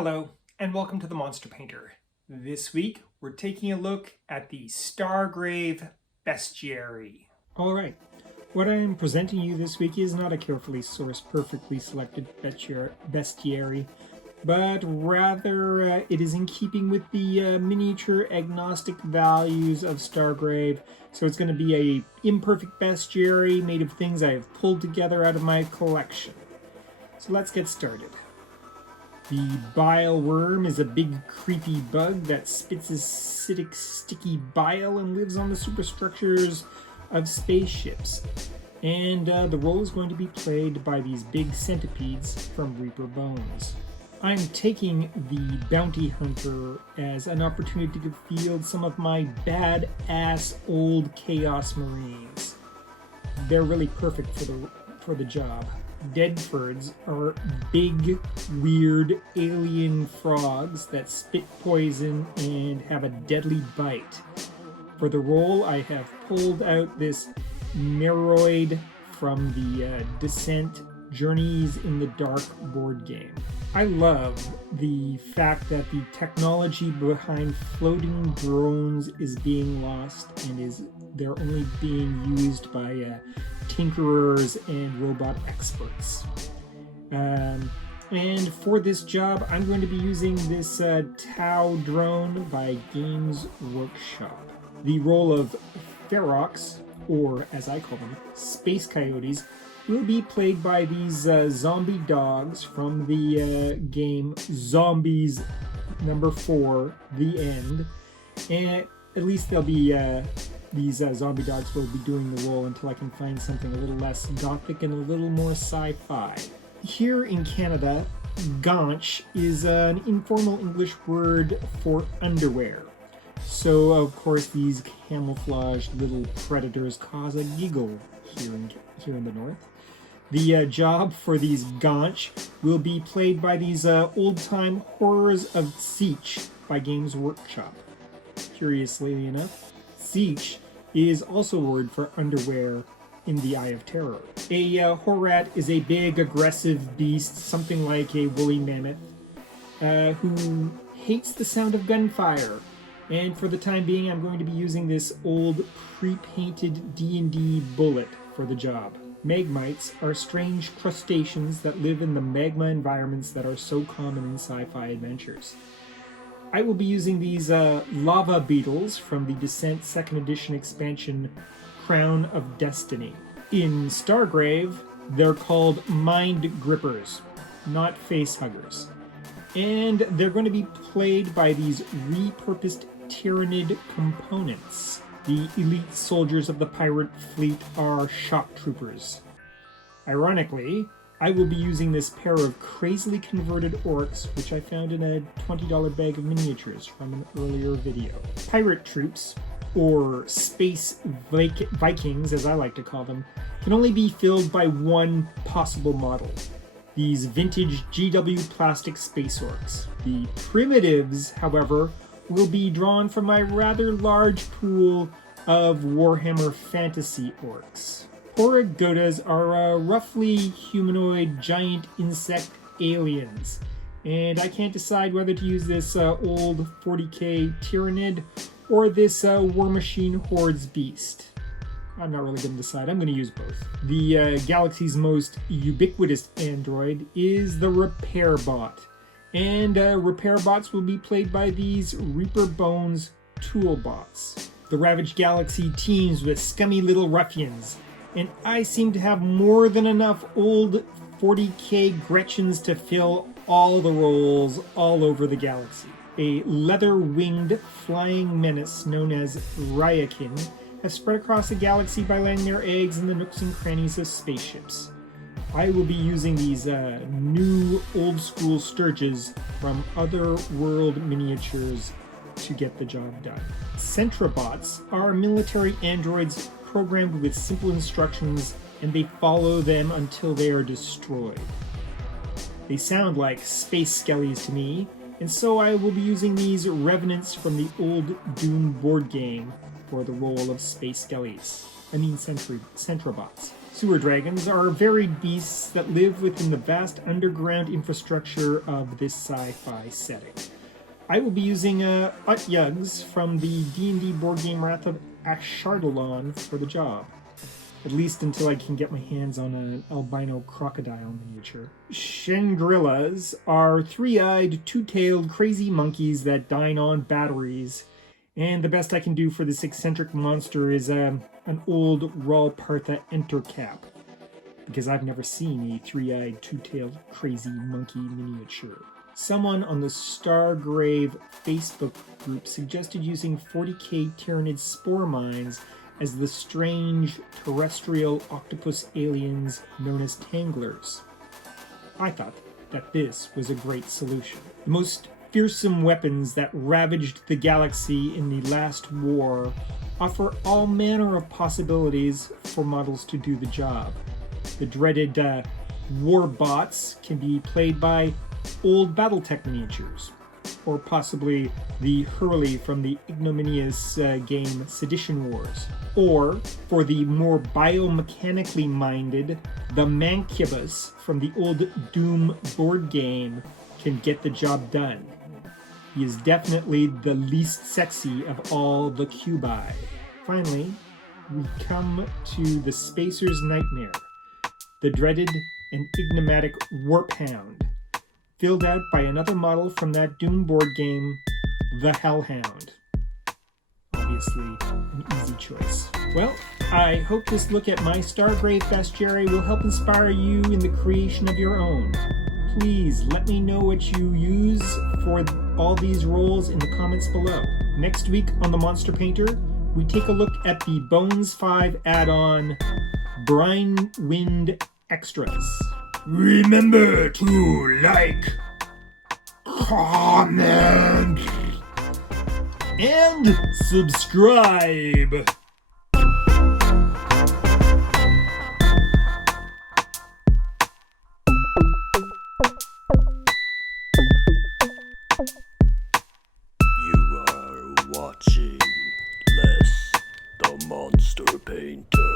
Hello, and welcome to the Monster Painter. This week, we're taking a look at the Stargrave Bestiary. Alright, what I am presenting you this week is not a carefully sourced, perfectly selected bestiary, but rather it is in keeping with the miniature agnostic values of Stargrave. So it's going to be a imperfect bestiary made of things I have pulled together out of my collection. So let's get started. The bile worm is a big creepy bug that spits acidic sticky bile and lives on the superstructures of spaceships. And the role is going to be played by these big centipedes from Reaper Bones. I'm taking the Bounty Hunter as an opportunity to field some of my badass old Chaos Marines. They're really perfect for the job. Deadfords are big, weird alien frogs that spit poison and have a deadly bite. For the role, I have pulled out this Neroid from the Descent Journeys in the Dark board game. I love the fact that the technology behind floating drones is being lost and they're only being used by tinkerers and robot experts. And for this job, I'm going to be using this Tau drone by Games Workshop. The role of Ferox, or as I call them, Space Coyotes, will be played by these zombie dogs from the game Zombies number 4, The End. And at least they'll be these zombie dogs will be doing the role until I can find something a little less gothic and a little more sci-fi. Here in Canada, gaunch is an informal English word for underwear. So, of course, these camouflaged little predators cause a giggle here in the north. The job for these gaunch will be played by these old-time horrors of Siege by Games Workshop. Curiously enough, Siege is also a word for underwear in the Eye of Terror. A horat is a big, aggressive beast, something like a woolly mammoth, who hates the sound of gunfire. And for the time being, I'm going to be using this old pre-painted D&D bullet for the job. Magmites are strange crustaceans that live in the magma environments that are so common in sci-fi adventures. I will be using these lava beetles from the Descent 2nd Edition expansion Crown of Destiny. In Stargrave, they're called Mind Grippers, not face huggers. And they're going to be played by these repurposed Tyrannid components. The elite soldiers of the pirate fleet are shock troopers. Ironically, I will be using this pair of crazily converted orcs, which I found in a $20 bag of miniatures from an earlier video. Pirate troops, or space Vikings as I like to call them, can only be filled by one possible model. These vintage GW plastic space orcs. The primitives, however, will be drawn from my rather large pool of Warhammer fantasy orcs. Porygotas are roughly humanoid giant insect aliens, and I can't decide whether to use this old 40k Tyrannid or this War Machine Hordes beast. I'm not really going to decide. I'm going to use both. The galaxy's most ubiquitous android is the Repair Bot, and Repair Bots will be played by these Reaper Bones Toolbots. The Ravaged Galaxy teams with scummy little ruffians, and I seem to have more than enough old 40k Gretchens to fill all the roles all over the galaxy. A leather-winged flying menace known as Ryakin have spread across the galaxy by laying their eggs in the nooks and crannies of spaceships. I will be using these new old-school Sturges from Otherworld miniatures to get the job done. Centrabots are military androids programmed with simple instructions, and they follow them until they are destroyed. They sound like space skellies to me, and so I will be using these revenants from the old Doom board game for the role of space skellies. I mean Centrabots. Sewer dragons are varied beasts that live within the vast underground infrastructure of this sci-fi setting. I will be using Yugs from the D&D board game Wrath of Ashardalon for the job. At least until I can get my hands on an albino crocodile miniature. Shangri-Las are three-eyed, two-tailed, crazy monkeys that dine on batteries. And the best I can do for this eccentric monster is an old Ralpartha Entercap, because I've never seen a three-eyed, two-tailed, crazy monkey miniature. Someone on the Stargrave Facebook group suggested using 40k Tyrannid spore mines as the strange terrestrial octopus aliens known as Tanglers. I thought that this was a great solution. The most fearsome weapons that ravaged the galaxy in the last war offer all manner of possibilities for models to do the job. The dreaded war bots can be played by old Battletech miniatures, or possibly the Hurley from the ignominious game Sedition Wars. Or, for the more biomechanically minded, the Mancubus from the old Doom board game can get the job done. He is definitely the least sexy of all the cubi. Finally, we come to the Spacer's Nightmare, the dreaded and enigmatic Warp Hound, filled out by another model from that Doom board game, the Hellhound. Obviously, an easy choice. Well, I hope this look at my Stargrave Bestiary will help inspire you in the creation of your own. Please let me know what you use for all these roles in the comments below. Next week on The Monster Painter, we take a look at the Bones 5 add-on Brine Wind Extras. Remember to like, comment, and subscribe. You are watching Les the Monster Painter.